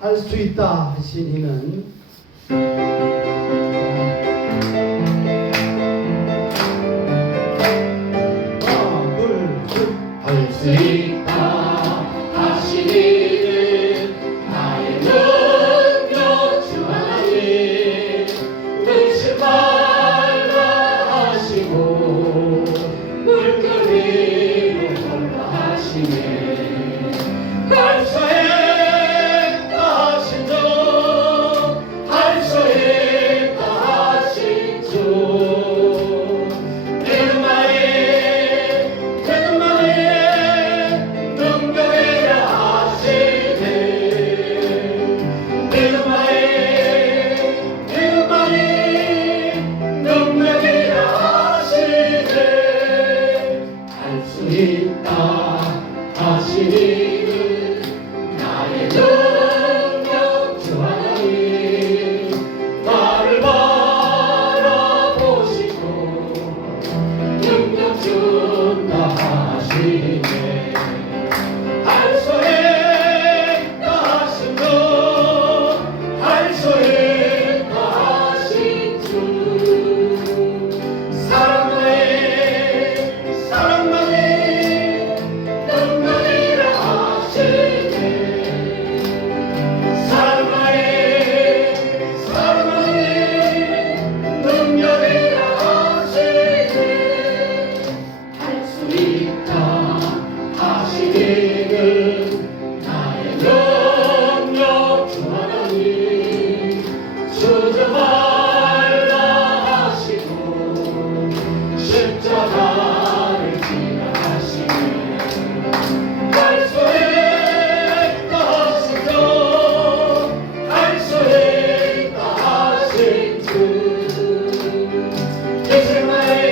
알 수 있다 하신 이는 알 수 있다 하신 이는 나의 능력 주 하나님 의심 말라 하시고 물결 위로 걸라 하시네 할 수 있다 하신 주 할 수 있다 하신 주 있다 하시니는 나의 능력 주 하나님 나를 바라보시고 능력 준다 하시네 할 수 있다 하신 주 할 수 있다 하신 주 나의 능력 주 하나님 주저 말라 하시고 십자가를 지라 하시네 할 수 있다 하신 주 할 수 있다 하신 주 이승만이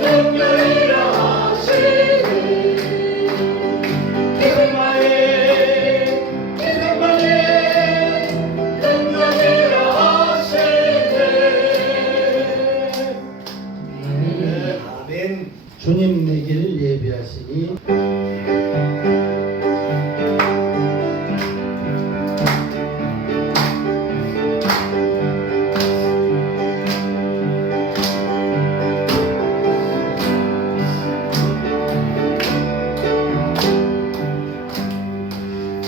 능력이라 주님 내기를 예비하시니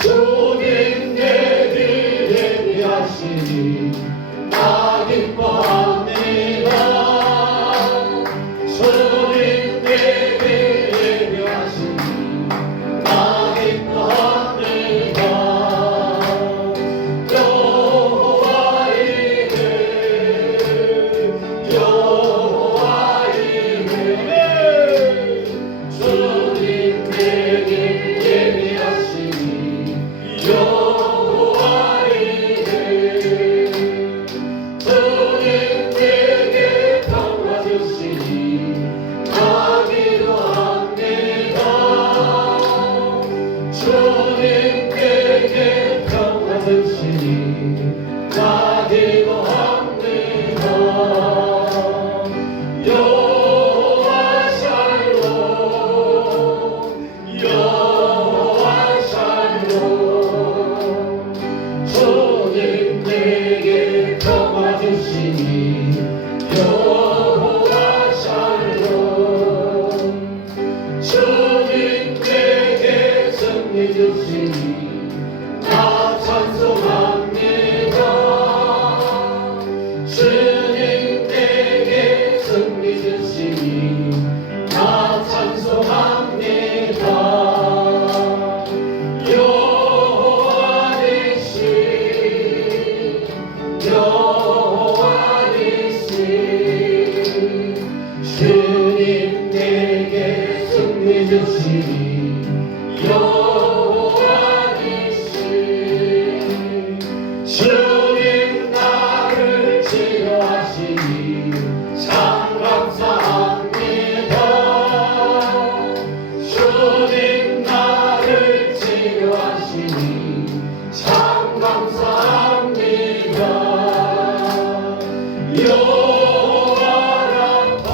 주님 내기를 예비하시니 나 기뻐합니다 주님 내게 예비하시니 나 기뻐합니다 여호와 이레 여호와 이레 주님 내게 예비하시니 여호와 이레 주님 내게 평화 주시니 나 기도합니다 주님 내게 평화 주시니 나 기도합니다 여호와 샬롬 여호와 샬롬 주님 내게 평화 주시니 여호와 샬롬 주님 내게 승리 주시니 나 찬송합니다 주님 내게 승리 주시니 나 찬송합니다 여호와 니시 여호와 니시 주님 내게 승리 주시니 여호와 니시 주님 나를 치료하시니 참 감사합니다 주님 나를 치료하시니 참 감사합니다 여호와 라파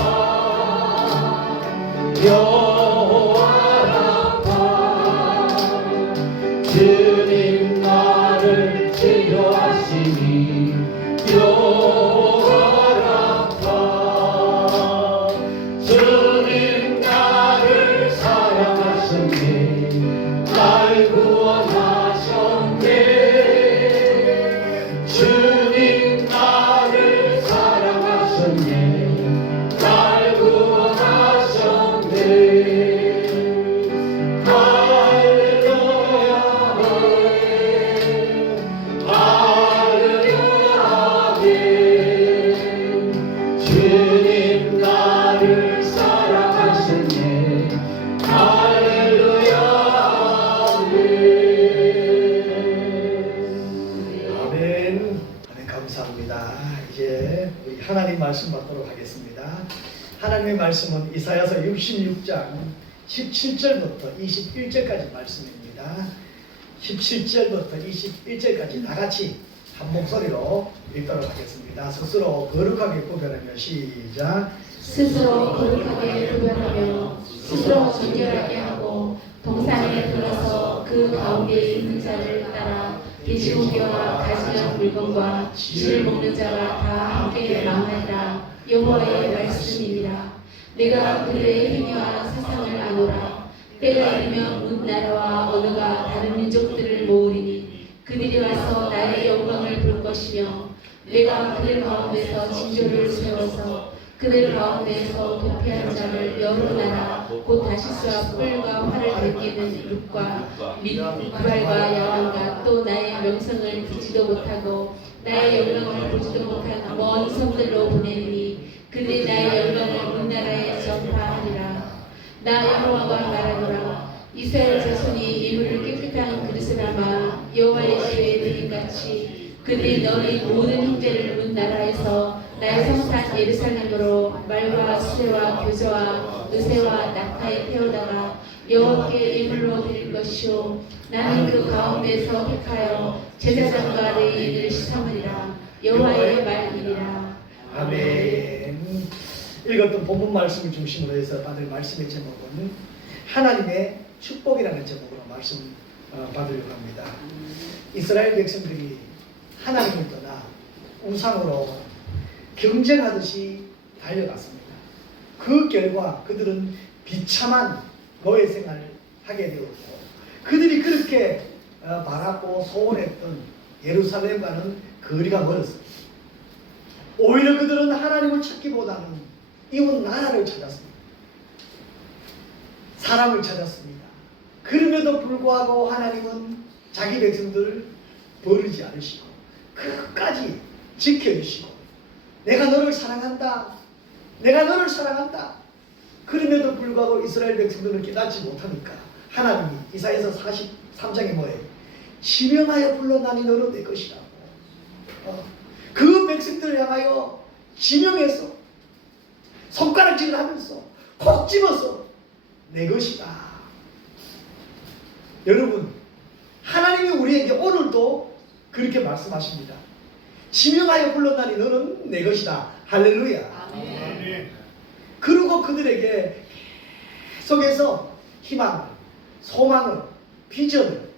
여호와 라파 주님 나를 치료하시니 뼈가 아파 주님 나를 사랑하셨네 날 구원하셨네 주님 나를 사랑하셨네 날 구원하셨네 주님 나를 사랑하셨네 할렐루야 아멘. 아멘. 감사합니다. 이제 우리 하나님 말씀 받도록 하겠습니다. 하나님의 말씀은 이사야서 66장 17절부터 21절까지 말씀입니다. 17절부터 21절까지 다 같이 한 목소리로 읽도록 하겠습니다. 스스로 거룩하게 구별하며 시작. 스스로 거룩하게 구별하며 스스로 정결하게 하고 동산에 들어서 그 가운데 있는 자를 따라 돼지고기와 가지런 물건과 쥐를 먹는 자가 다 함께 망하리라. 여호와의 말씀이니라. 내가 그들의 행위와 사상을 아노라. 때가 이르면 온 나라와 언어가 다른 민족들을 모으리니 그들이 와서 나의 영광을 볼 것이며 내가 그들 가운데서 징조를 세워서 그들 가운데서 도피한 자를 여러 나라 곧 다시스와 뿔과 활을 벗기는 룩과 및 부활과 야망과 또 나의 명성을 듣지도 못하고 나의 영광을 보지도 못한 먼 섬들로 보내리니 그들이 나의 영광을 온 나라에 전파하리라. 나 여호와가 말하노라. 이스라엘 자손이 이물을 깨끗한 그릇을 담아 여호와의 집에 드림같이 그들이 너희 모든 형제를 문 나라에서 나의 성산 예루살렘으로 말과 수레와 교저와 의새와 낙타에 태우다가 여호와께 이물로 드릴 것이요 나는 그 가운데서 택하여 제사장과 레위인을 시삼으리라. 여호와의 말이니라. 아멘. 읽었던 본문 말씀을 중심으로 해서 받을 말씀의 제목은 하나님의 축복이라는 제목으로 말씀 받으려고 합니다. 이스라엘 백성들이 하나님을 떠나 우상으로 경쟁하듯이 달려갔습니다. 그 결과 그들은 비참한 노예 생활을 하게 되었고 그들이 그렇게 바랐고 소원했던 예루살렘과는 거리가 멀었습니다. 오히려 그들은 하나님을 찾기보다는 이웃 나라를 찾았습니다. 사람을 찾았습니다. 그럼에도 불구하고 하나님은 자기 백성들을 버리지 않으시고 끝까지 지켜주시고 내가 너를 사랑한다. 내가 너를 사랑한다. 그럼에도 불구하고 이스라엘 백성들은 깨닫지 못하니까 하나님이 이사야서 43장에 뭐예요? 지명하여 불러나니 너는 내 것이라고. 그 백성들을 향하여 지명해서 손가락질을 하면서 콕 집어서 내 것이다. 여러분, 하나님이 우리에게 오늘도 그렇게 말씀하십니다. 지명하여 불렀나니 너는 내 것이다. 할렐루야. 아멘. 그리고 그들에게 계속해서 희망을, 소망을, 비전을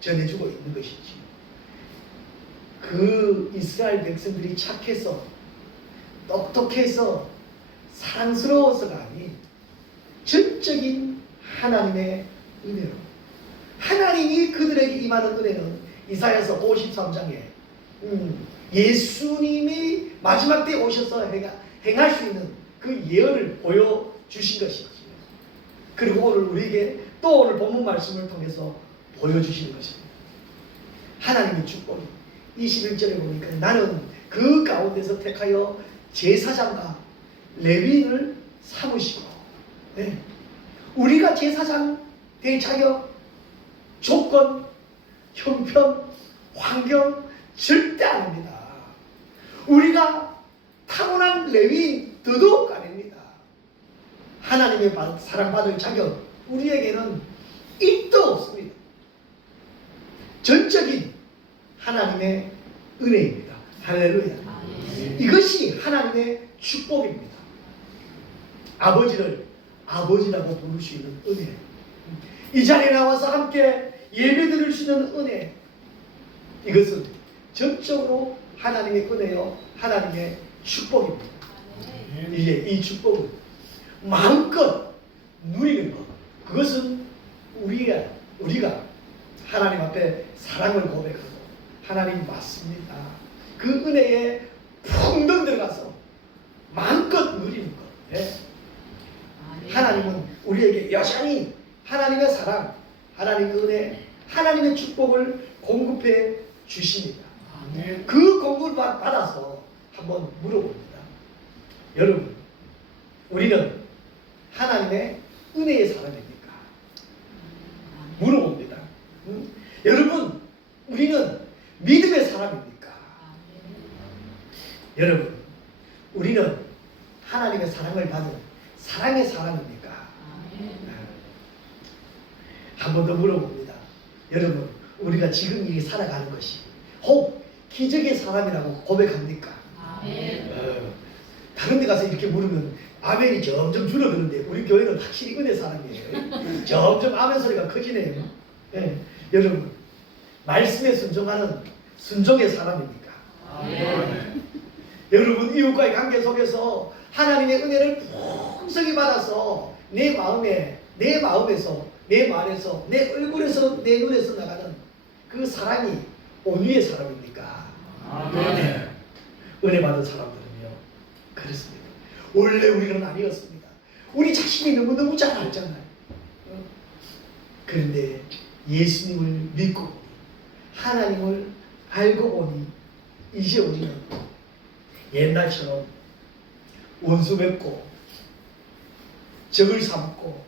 전해주고 있는 것이지. 그 이스라엘 백성들이 착해서 똑똑해서 사랑스러워서가 아닌 전적인 하나님의 은혜로 하나님이 그들에게 임하는 은혜는 이사야서 53장에 예수님이 마지막 때에 오셔서 행할 수 있는 그 예언을 보여주신 것이지. 그리고 오늘 우리에게 또 오늘 본문 말씀을 통해서 보여주시는 것입니다. 하나님의 축복이 21절에 보니까 나는 그 가운데서 택하여 제사장과 레위인을 삼으시고 네. 우리가 제사장 될 자격, 조건, 형편, 환경 절대 아닙니다. 우리가 타고난 레위인 더더욱 아닙니다. 하나님의 사랑받을 자격 우리에게는 1도 없습니다. 전적인 하나님의 은혜입니다. 할렐루야. 이것이 하나님의 축복입니다. 아버지를 아버지라고 부를 수 있는 은혜. 이 자리에 나와서 함께 예배드릴 수 있는 은혜, 이것은 전적으로 하나님의 은혜요, 하나님의 축복입니다. 이게 이 축복을 마음껏 누리는 것, 그것은 우리가 하나님 앞에 사랑을 고백하고 하나님 맞습니다, 그 은혜에 풍덩 들어가서 마음껏 누리는 것. 예. 하나님은 우리에게 여전히 하나님의 사랑, 하나님의 은혜, 하나님의 축복을 공급해 주십니다. 그 공급을 받아서 한번 물어봅니다. 여러분, 우리는 하나님의 은혜의 사람입니까? 물어봅니다. 여러분, 우리는 믿음의 사람입니까? 여러분, 우리는 하나님의 사랑을 받은 사랑의 사람입니까? 한 번 더 물어봅니다. 여러분, 우리가 지금 이 살아가는 것이 혹 기적의 사람이라고 고백합니까? 다른 데 가서 이렇게 물으면 아멘이 점점 줄어드는데 우리 교회는 확실히 은혜 사람이에요. 점점 아멘 소리가 커지네요. 예. 여러분, 말씀에 순종하는 순종의 사람입니까? 여러분, 이웃과의 관계 속에서 하나님의 은혜를 풍성히 받아서 내 마음에, 내 마음에서, 내 말에서, 내 얼굴에서, 내 눈에서 나가는 그 사랑이 온유의 사람입니까? 은혜 받은 사람들은요, 그렇습니다. 원래 우리는 아니었습니다. 우리 자신이 너무너무 잘 알잖아요. 그런데 예수님을 믿고 보니, 하나님을 알고 보니 이제 우리는 옛날처럼 원수 맺고 적을 삼고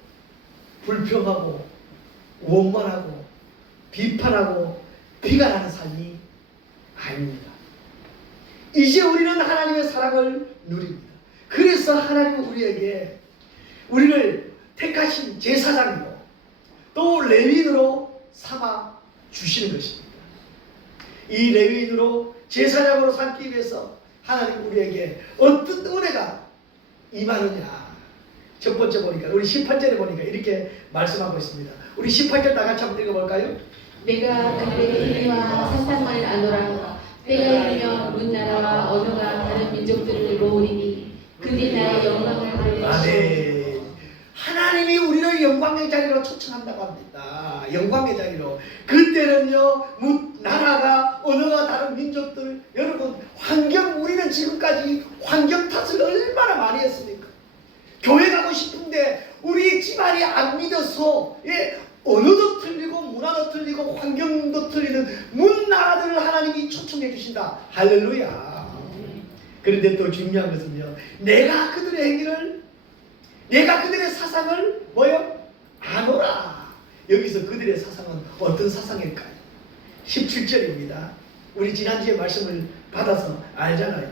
불평하고 원망하고 비판하고 비관하는 삶이 아닙니다. 이제 우리는 하나님의 사랑을 누립니다. 그래서 하나님은 우리에게 우리를 택하신 제사장이고 또 레위인으로 삼아 주시는 것입니다. 이 레위인으로 제사장으로 삼기 위해서 하나님 우리에게 어떤 은혜가 임하느냐. 첫 번째 보니까 우리 18절에 보니까 이렇게 말씀하고 있습니다. 우리 18절 다 같이 한번 읽어볼까요? 내가 그들의 행위와 사상을 아노라. 때가 이르면 문나라와 언어가 다른 민족들을 모으리니 그들이 나의 영광을 받으리라. 네. 하나님이 우리를 영광의 자리로 초청한다고 합니다. 영광의 자리로. 그때는요, 나라가 언어가 다른 민족들, 여러분 환경, 우리는 지금까지 환경 탓을 얼마나 많이 했습니까? 교회 가고 싶은데 우리 집안이 안 믿어서, 예, 언어도 틀리고 문화도 틀리고 환경도 틀리는 문나라들을 하나님이 초청해 주신다. 할렐루야. 그런데 또 중요한 것은요, 내가 그들의 행위를, 내가 그들의 사상을 뭐요? 아노라. 여기서 그들의 사상은 어떤 사상일까요? 17절입니다. 우리 지난주에 말씀을 받아서 알잖아요.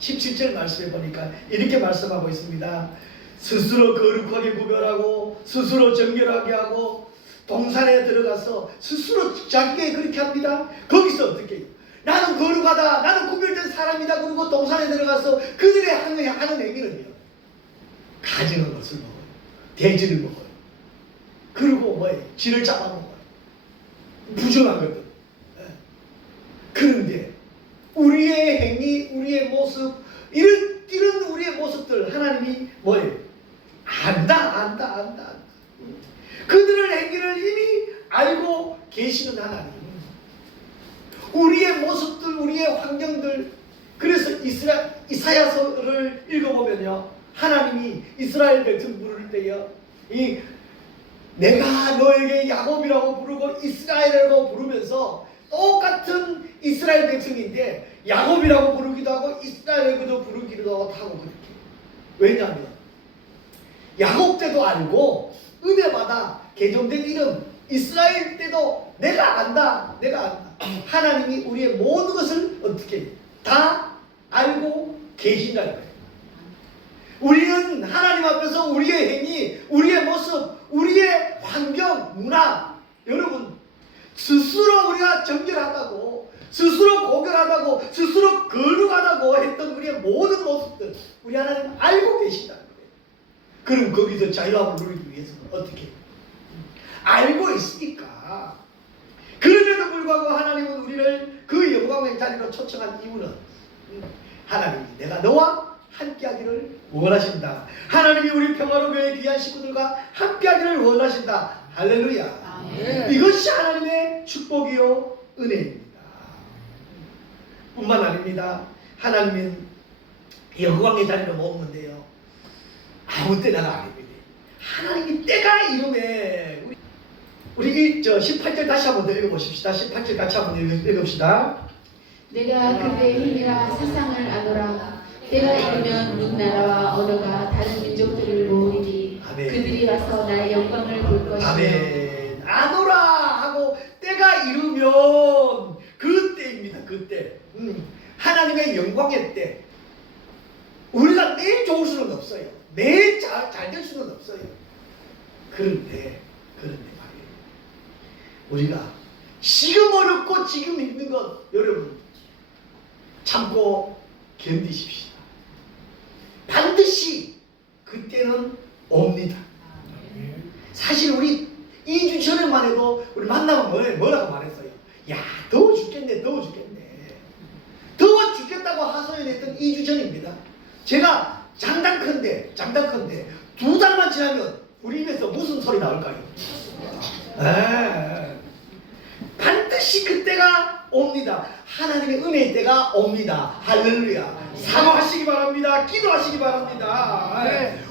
17절 말씀에 보니까 이렇게 말씀하고 있습니다. 스스로 거룩하게 구별하고 스스로 정결하게 하고 동산에 들어가서 스스로 자기에게 그렇게 합니다. 거기서 어떻게 해요? 나는 거룩하다, 나는 구별된 사람이다. 그리고 동산에 들어가서 그들의 하는 행위는요, 가지는 것을 먹어요. 돼지를 먹어요. 그리고 뭐예요? 쥐를 잡아먹어요. 부정한 것들. 그런데 우리의 행위, 우리의 모습, 이런 우리의 모습들 하나님이 뭐예요? 안다. 그들의 행위를 이미 알고 계시는 하나님. 우리의 모습들, 우리의 환경들. 그래서 이사야서를 읽어보면요, 하나님이 이스라엘 백성 부를 때요, 내가 너에게 야곱이라고 부르고 이스라엘이라고 부르면서 똑같은 이스라엘 백성인데 야곱이라고 부르기도 하고 이스라엘이라고 부르기도 하고 그렇게. 왜냐하면 야곱 때도 알고 은혜받아 개정된 이름 이스라엘 때도 내가 안다. 하나님이 우리의 모든 것을 어떻게 다 알고 계신다는 거예요. 우리는 하나님 앞에서 우리의 행위, 우리의 모습, 우리의 환경, 문화, 여러분 스스로 우리가 정결하다고, 스스로 고결하다고, 스스로 거룩하다고 했던 우리의 모든 모습들 우리 하나님 알고 계신다는 거예요. 그럼 거기서 자유함을 누리기 위해서는 어떻게 해요? 알고 있으니까 불구하고 하나님은 우리를 그 영광의 자리로 초청한 이유는 하나님이 내가 너와 함께하기를 원하신다. 하나님이 우리 평화로교회 귀한 식구들과 함께하기를 원하신다. 할렐루야. 이것이 하나님의 축복이요 은혜입니다. 뿐만 아닙니다. 하나님은 영광의 자리로 모으는데요, 아무 때나 아닙니다. 하나님이 때가 이름에 우리 18절 다시 한번 더 읽어보십시다. 18절 같이 한번 읽읍시다. 내가 그대의 힘이라 세상을 아노라. 때가 이르면 문 나라와 언어가 다른 민족들을 모으리니 아멘. 그들이 와서 나의 영광을 볼 것이며. 아멘. 아노라 하고 때가 이르면 그 때입니다. 그때 하나님의 영광의 때. 우리가 매일 좋을 수는 없어요. 매일 잘 될 수는 없어요. 그런데 말이에요, 우리가 지금 어렵고 지금 힘든 것 여러분 참고 견디십시다. 반드시 그때는 옵니다. 사실 우리 2주 전에만 해도 우리 만나면 뭐라고 말했어요? 야, 더워 죽겠네. 더워 죽겠다고 하소연했던 2주 전입니다. 제가 장담컨대 2달만 지나면 우리 입에서 무슨 소리 나올까요? 반드시 그때가 옵니다. 하나님의 은혜의 때가 옵니다. 할렐루야. 사모하시기 바랍니다. 기도하시기 바랍니다.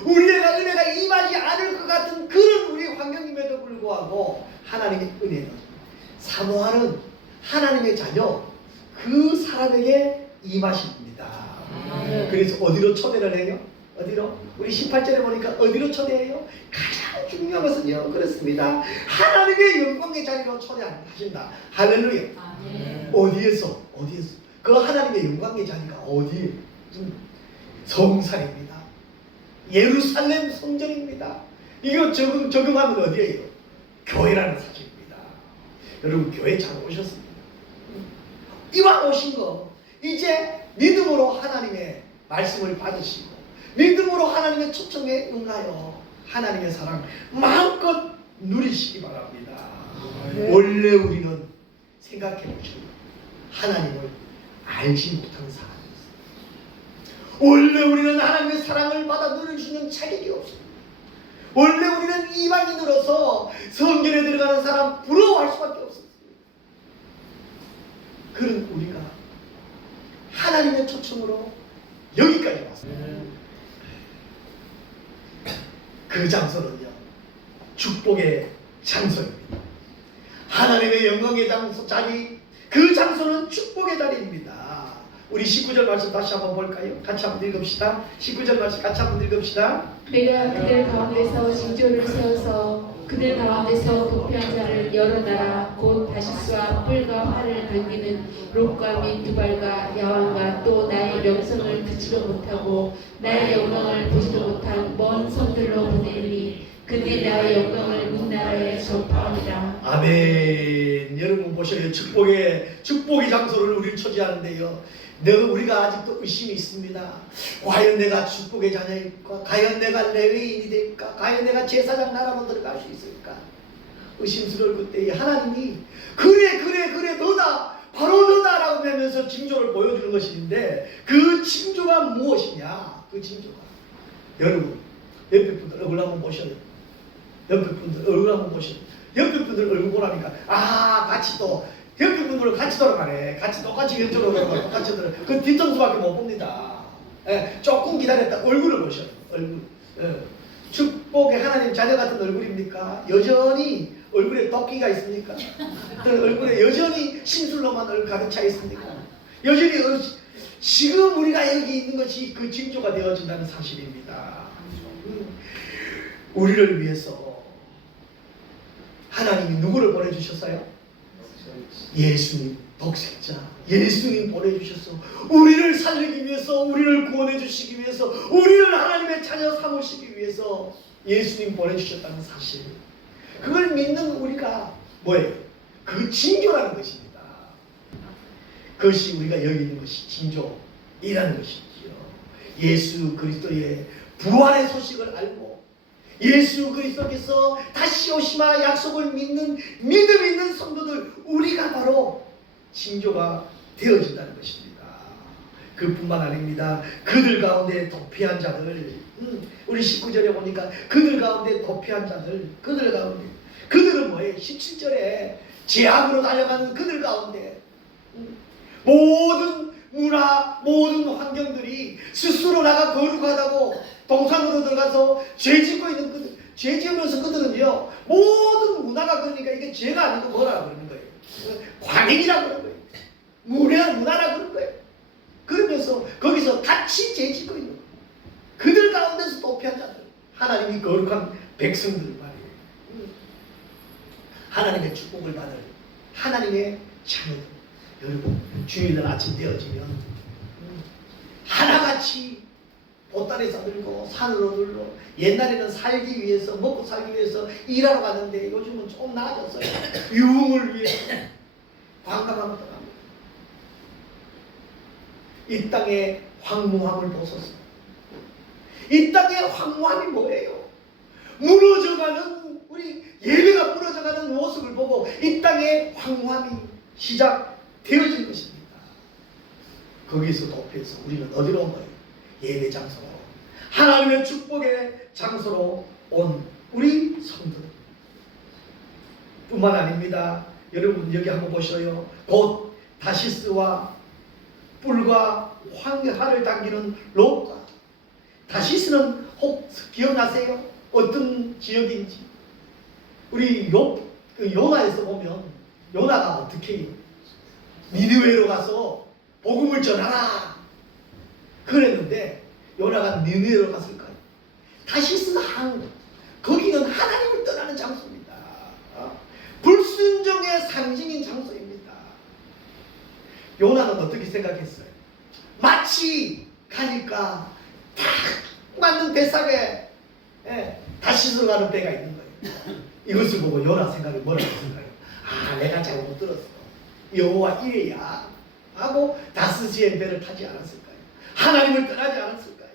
우리가 은혜가 임하지 않을 것 같은 그런 우리 환경임에도 불구하고 하나님의 은혜는 사모하는 하나님의 자녀 그 사람에게 임하십니다. 그래서 어디로 초대를 해요? 어디로? 우리 18절에 보니까 어디로 초대해요? 가장 중요한 것은요, 그렇습니다. 하나님의 영광의 자리로 초대하신다. 할렐루야. 어디에서? 그 하나님의 영광의 자리가 어디에? 성산입니다. 예루살렘 성전입니다. 이거 적응하면 어디에요? 교회라는 사실입니다. 여러분 교회 잘 오셨습니다. 이왕 오신 거 이제 믿음으로 하나님의 말씀을 받으시고 믿음으로 하나님의 초청에 응하여 하나님의 사랑 마음껏 누리시기 바랍니다. 원래 우리는 생각해 보시고 하나님을 알지 못하는 사람이었습니다. 원래 우리는 하나님의 사랑을 받아 누릴 수 있는 자격이 없습니다. 원래 우리는 이방인으로서 성전에 들어가는 사람 부러워할 수밖에 없었습니다. 그런 우리가 하나님의 초청으로 여기까지 왔습니다. 그 장소는요, 축복의 장소입니다. 하나님의 영광의 자리, 그 장소는 축복의 자리입니다. 우리 19절 말씀 다시 한번 볼까요? 같이 한번 읽읍시다. 19절 말씀 같이 한번 읽읍시다. 내가 그들 가운데서 징조를 세워서 그들 가운데서 도피한 자를 여러 나라 곧 다시스와 뿔과 활을 당기는 롯과 및 두발과 야왕과 또 나의 명성을 듣지도 못하고 나의 영광을 보지도 못한 먼 성들로 보내리니 그들이 나의 영광을 문 나라에 전파하리라. 아멘. 여러분 보셔요. 축복의 장소를 우리 초지하는데요, 우리가 아직도 의심이 있습니다. 과연 내가 축복의 자녀일까? 과연 내가 레위인이 될까? 과연 내가 제사장 나라로 들어갈 수 있을까? 의심스러울 그때에 하나님이 그래 너다, 바로 너다라고 하면서 징조를 보여주는 것인데, 그 징조가 무엇이냐? 그 징조가 여러분 옆에 분들 얼굴 한번 보셔요. 옆에 분들 얼굴 한번 보셔요. 옆에 분들 얼굴 보라니까 같이 또 옆에 분들은 같이 돌아가네. 같이 똑같이 왼쪽으로 돌아가고 똑같이 돌아가. 그 뒤통수밖에 못 봅니다. 조금 기다렸다 얼굴을 보셔요. 얼굴. 축복의 하나님 자녀 같은 얼굴입니까? 여전히 얼굴에 도끼가 있습니까? 얼굴에 여전히 심술로만 얼굴 가득 차 있습니까? 여전히 지금 우리가 여기 있는 것이 그 징조가 되어진다는 사실입니다. 우리를 위해서 하나님이 누구를 보내주셨어요? 예수님, 독생자 예수님 보내주셔서 우리를 살리기 위해서, 우리를 구원해 주시기 위해서, 우리를 하나님의 자녀 삼으시기 위해서 예수님 보내주셨다는 사실, 그걸 믿는 우리가 뭐예요? 그 징조라는 것입니다. 그것이 우리가 여기 있는 것이 징조이라는 것이지요. 예수 그리스도의 부활의 소식을 알고 예수 그리스도께서 다시 오시마 약속을 믿는 믿음 있는 성도들 우리가 바로 징조가 되어진다는 것입니다. 그뿐만 아닙니다. 그들 가운데 도피한 자들, 우리 19절에 보니까 그들 가운데 도피한 자들, 그들 가운데, 그들은 뭐예요? 17절에 제약으로 달려가는 그들 가운데 모든 문화, 모든 환경들이 스스로 나가 거룩하다고 동산으로 들어가서 죄 짓고 있는 그들, 죄 지으면서 그들은요, 모든 문화가 그러니까 이게 죄가 아니고 뭐라고 그러는 거예요? 관행이라고 그러는 거예요. 문화라고 그러는 거예요. 그러면서 거기서 같이 죄 짓고 있는 거예요. 그들 가운데서 도피한 자들, 하나님이 거룩한 백성들 말이에요. 하나님의 축복을 받을 하나님의 자녀들. 여러분, 주일날 아침 되어지면 하나같이 보따리 싸들고 산으로 들러, 옛날에는 살기 위해서, 먹고 살기 위해서 일하러 갔는데 요즘은 좀 나아졌어요. 유흥을 위해서 관광하러 떠납니다. 이 땅의 황무함을 보소서. 이 땅의 황무함이 뭐예요? 무너져가는, 우리 예배가 무너져가는 모습을 보고 이 땅의 황무함이 시작되어진 것입니다. 거기서 도피해서 우리는 어디로 온 거예요? 예배 장소로, 하나님의 축복의 장소로 온 우리 성도 뿐만 아닙니다. 여러분 여기 한번 보셔요. 곧 다시스와 뿔과 황해를 당기는 롯과, 다시스는 혹 기억나세요? 어떤 지역인지? 우리 요나에서 보면 요나가 어떻게 해요? 니느웨로 가서 복음을 전하라 그랬는데 요나가 니느웨로 갔을 거예요. 다시스 항, 거기는 하나님을 떠나는 장소입니다. 불순종의 상징인 장소입니다. 요나는 어떻게 생각했어요? 마치 가니까 딱 맞는 뱃삭에 다시스로 가는 배가 있는 거예요. 이것을 보고 요나 생각이 뭐라고 생각해요? 아, 내가 잘못 들었어. 여호와 이래야 하고 다스시의 배를 타지 않았을까요? 하나님을 떠나지 않았을까요?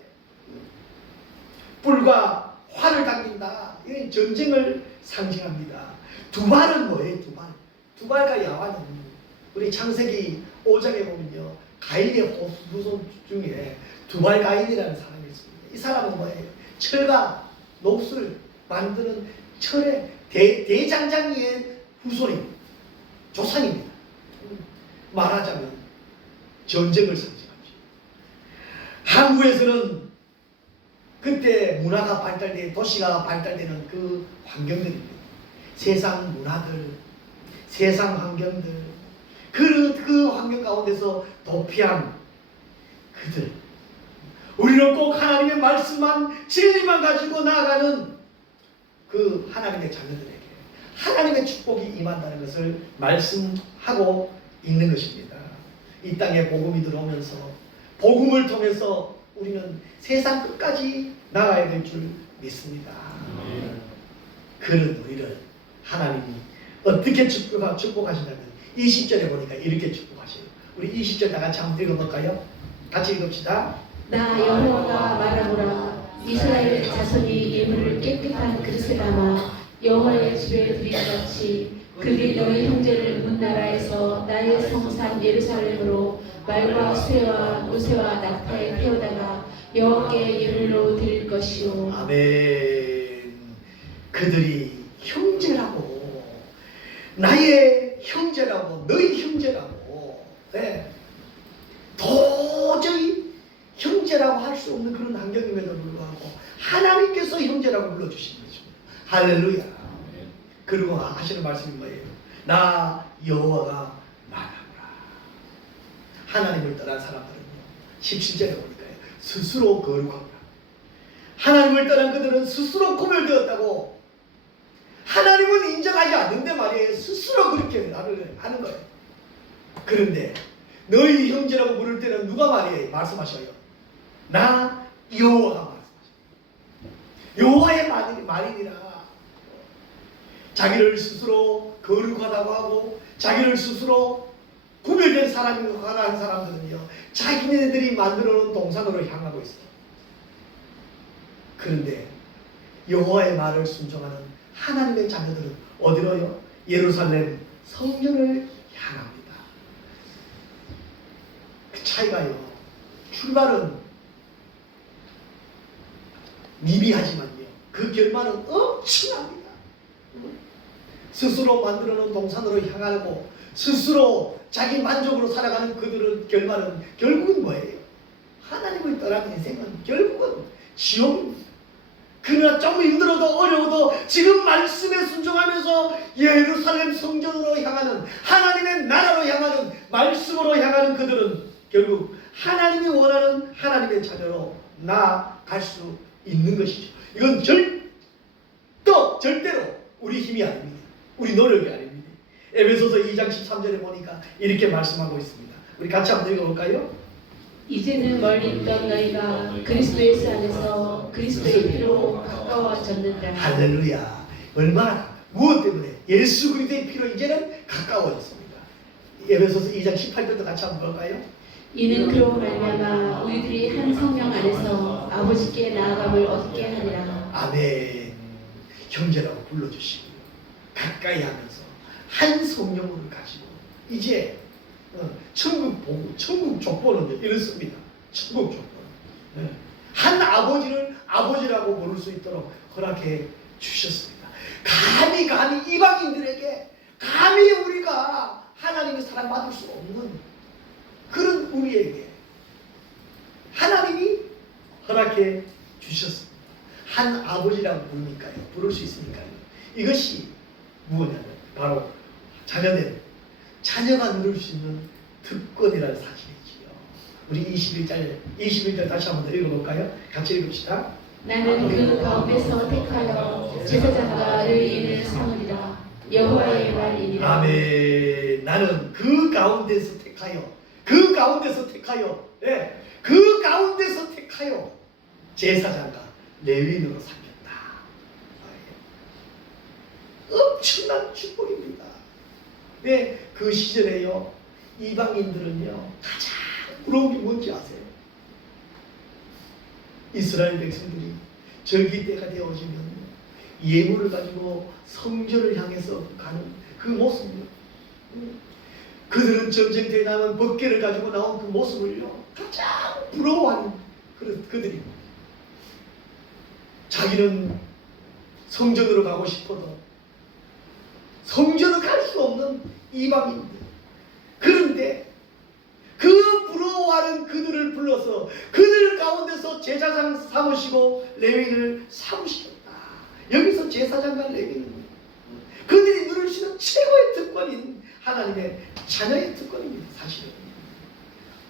뿔과 활을 당긴다. 이건 전쟁을 상징합니다. 두발은 뭐예요? 두발과 야완은 우리 창세기 5장에 보면요, 가인의 후손 중에 두발 가인이라는 사람이 있습니다. 이 사람은 뭐예요? 철과 녹슬 만드는 철의 대장장이의 후손입니다. 조상입니다. 말하자면 전쟁을 상징합니다. 한국에서는 그때 문화가 발달돼, 도시가 발달되는 그 환경들입니다. 세상 문화들, 세상 환경들, 그 환경 가운데서 도피한 그들, 우리는 꼭 하나님의 말씀만, 진리만 가지고 나아가는 그 하나님의 자녀들에게 하나님의 축복이 임한다는 것을 말씀하고 있는 것입니다. 이 땅에 복음이 들어오면서 복음을 통해서 우리는 세상 끝까지 나가야 될 줄 믿습니다. 그런 우리를 하나님이 어떻게 축복하시냐면 20절에 보니까 이렇게 축복하셔요. 우리 20절 다 같이 한번 읽어볼까요? 같이 읽읍시다. 나 여호와가 말하노라. 이스라엘 자손이 예물을 깨끗한 그릇에 담아 여호와의 집에 드림같이 그들이 너희 형제를 문나라에서 나의 성산 예루살렘으로 말과 쇠와 우쇠와 낙타에 태우다가 여호와께 예물로 드릴 것이요. 아멘. 그들이 형제라고, 나의 형제라고, 너희 형제라고, 도저히 형제라고 할 수 없는 그런 환경임에도 불구하고 하나님께서 형제라고 불러주시는 것입니다. 할렐루야. 그리고 하시는 말씀이 뭐예요? 나 여호와가 말하노라. 하나님을 떠난 사람들은요, 17절에 보니까요, 스스로 거룩하구나. 하나님을 떠난 그들은 스스로 구별되었다고, 하나님은 인정하지 않는데 말이에요. 스스로 그렇게 하는 거예요. 그런데 너희 형제라고 부를 때는 누가 말씀하셔요? 나 여호와가 말씀하셔요. 여호와의 말이니라. 자기를 스스로 거룩하다고 하고 자기를 스스로 구별된 사람이라고 하는 사람들은요, 자기네들이 만들어 놓은 동산으로 향하고 있어요. 그런데 여호와의 말을 순종하는 하나님의 자녀들은 어디로요? 예루살렘 성전을 향합니다. 그 차이가요. 출발은 미비하지만요. 그 결말은 엄청납니다. 스스로 만들어 놓은 동산으로 향하고 스스로 자기 만족으로 살아가는 그들의 결말은 결국은 뭐예요? 하나님을 떠난 인생은 결국은 지옥입니다. 그러나 좀 힘들어도 어려워도 지금 말씀에 순종하면서 예루살렘 성전으로 향하는 하나님의 나라로 향하는 말씀으로 향하는 그들은 결국 하나님이 원하는 하나님의 자녀로 나아갈 수 있는 것이죠. 이건 절대로 우리 힘이 아닙니다. 우리 노력이 아닙니다. 에베소서 2장 13절에 보니까 이렇게 말씀하고 있습니다. 우리 같이 한번 읽어볼까요? 이제는 멀리 있던 너희가 그리스도 예수 안에서 그리스도의 피로 가까워졌는다. 할렐루야. 얼마나 무엇 때문에? 예수 그리스도의 피로 이제는 가까워졌습니다. 에베소서 2장 18절도 같이 한번 볼까요? 이는 그로 말미암아 우리들이 한 성령 안에서 아버지께 나아감을 얻게 하리라. 아멘. 형제라고 불러주시고 가까이 하면서 한 성령을 가지고 이제 천국 보고 천국 족보는 이렇습니다. 천국 족보. 한 아버지를 아버지라고 부를 수 있도록 허락해 주셨습니다. 감히 이방인들에게 감히 우리가 하나님의 사랑받을 수 없는 그런 우리에게 하나님이 허락해 주셨습니다. 한 아버지라고 부르니까요. 부를 수 있으니까요. 이것이 무엇이냐면 바로 자녀가 누릴 수 있는 특권이라는 사실이지요. 우리 21절 다시 한번 더 읽어볼까요? 같이 읽읍시다. 나는 그 가운데서 택하여 제사장과 레위인을 삼으리라. 여호와의 말이니라. 아멘. 나는 그 가운데서 택하여 그 가운데서 택하여 제사장과 레위인으로 삼겼다. 엄청난 축복입니다. 네, 그 시절에요 이방인들은요 가장 부러운 게 뭔지 아세요? 이스라엘 백성들이 절기 때가 되어지면 예물을 가지고 성전을 향해서 가는 그 모습이요. 그들은 전쟁터에 나온 법궤를 가지고 나온 그 모습을요 가장 부러워하는 그들이고, 자기는 성전으로 가고 싶어도 성전을 갈 수 없는 이방인들. 그런데 그 부러워하는 그들을 불러서 그들 가운데서 제사장 삼으시고 레위인을 삼으셨다. 여기서 제사장과 레위인은 그들이 누릴 수 있는 최고의 특권인 하나님의 자녀의 특권입니다. 사실은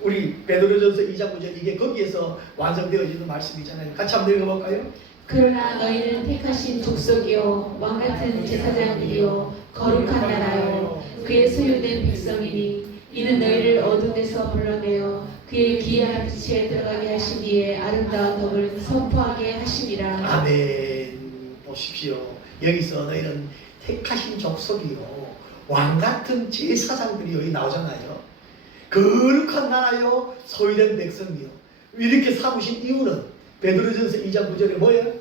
우리 베드로전서 2장 9절 이게 거기에서 완성되어지는 말씀이잖아요. 같이 한번 읽어볼까요? 그러나 너희는 택하신 족속이요 왕같은 제사장들이요 거룩한 나라요 그의 소유된 백성이니 이는 너희를 어두운 데서 불러내어 그의 기이한 빛에 들어가게 하신 이의 아름다운 덕을 선포하게 하심이라. 아멘. 보십시오. 여기서 너희는 택하신 족속이요 왕같은 제사장들이 여기 나오잖아요. 거룩한 나라요 소유된 백성이요. 이렇게 삼으신 이유는 베드로전서 2장 9절에 뭐예요?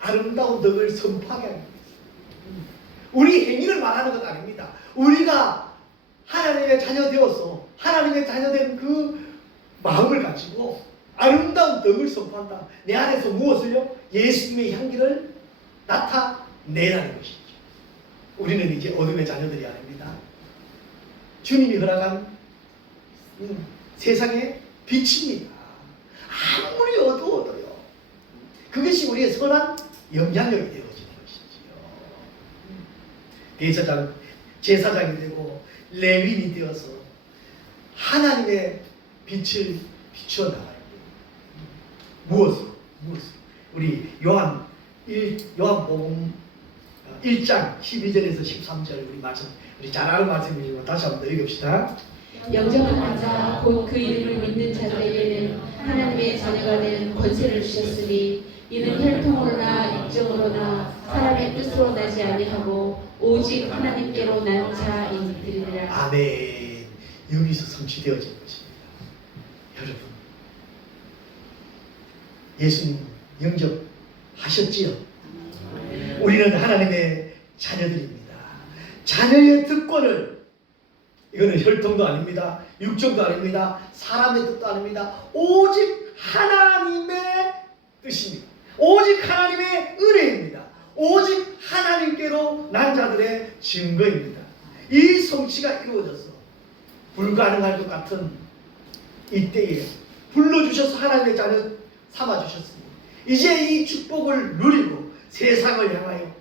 아름다운 덕을 선포하게 하는 거예요. 우리 행위를 말하는 것 아닙니다. 우리가 하나님의 자녀 되어서 하나님의 자녀 된 그 마음을 가지고 아름다운 덕을 선포한다. 내 안에서 무엇을요? 예수님의 향기를 나타내라는 것이죠. 우리는 이제 어둠의 자녀들이 아닙니다. 주님이 허락한 세상의 빛입니다. 아무리 어두워도요. 그것이 우리의 선한 영향력이 되어지는 것이지요. 제사장이 되고 레위인이 되어서 하나님의 빛을 비추어 나가요. 무엇으로? 우리 요한복음 1장 12절에서 13절 우리 잘 아는 말씀이지만 다시 한번 더 읽읍시다. 영접한 자 곧 그 이름을 믿는 자들에게는 하나님의 자녀가 되는 권세를 주셨으니 이는 혈통으로나 육정으로나 사람의 뜻으로 나지 아니하고 오직 하나님께로 난 자이니라. 아멘. 여기서 성취되어진 것입니다. 여러분, 예수님 영접하셨지요? 우리는 하나님의 자녀들입니다. 자녀의 특권을, 이거는 혈통도 아닙니다. 육정도 아닙니다. 사람의 뜻도 아닙니다. 오직 하나님의 뜻입니다. 오직 하나님의 은혜입니다. 오직 하나님께로 난 자들의 증거입니다. 이 성취가 이루어져서 불가능할 것 같은 이때에 불러주셔서 하나님의 자녀 삼아주셨습니다. 이제 이 축복을 누리고 세상을 향하여,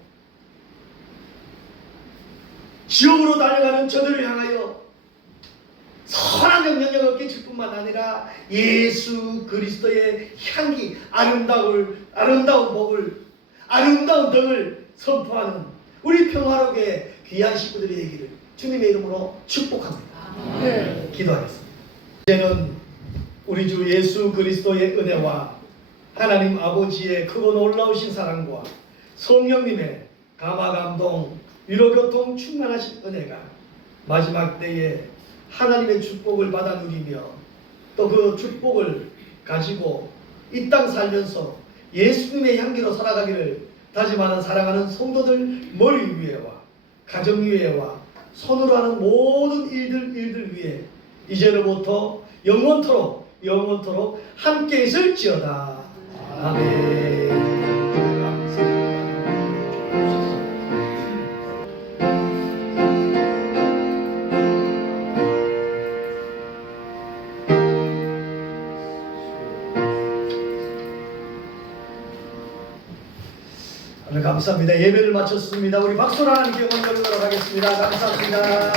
지옥으로 달려가는 저들을 향하여 선한 명령력을 끼칠 뿐만 아니라 예수 그리스도의 향기, 아름다운 복을, 아름다운 덕을 선포하는 우리 평화롭게 귀한 식구들이 되기를 주님의 이름으로 축복합니다. 네. 기도하겠습니다. 이제는 우리 주 예수 그리스도의 은혜와 하나님 아버지의 크고 놀라우신 사랑과 성령님의 감화감동, 위로교통 충만하신 은혜가 마지막 때에 하나님의 축복을 받아 누리며 또 그 축복을 가지고 이 땅 살면서 예수님의 향기로 살아가기를 다짐하는 사랑하는 성도들 머리 위에와 가정 위에와 손으로 하는 모든 일들 위에 이제로부터 영원토록 함께 있을지어다. 아멘. 감사합니다. 예배를 마쳤습니다. 우리 박수로 하나님께 영광 돌리도록 하겠습니다. 감사합니다.